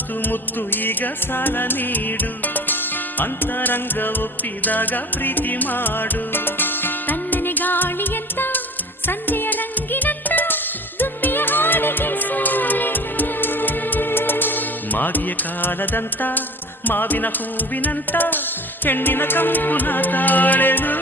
ಮುತ್ತು ಮುತ್ತು ಈಗ ಸಾಲ ನೀಡು, ಅಂತರಂಗ ಒಪ್ಪಿದಾಗ ಪ್ರೀತಿ ಮಾಡು. ತನ್ನನೆ ಗಾಳಿಯಂತ ಸಂಜೆಯ ರಂಗಿನಂತ ದುಂಬಿಯ ಹಾಡಿಗೆ ಮಾಗಿಯ ಕಾಲದಂತ ಮಾವಿನ ಹೂವಿನಂತ ಹೆಣ್ಣಿನ ಕಂಪುನ ತಾಳೆನು.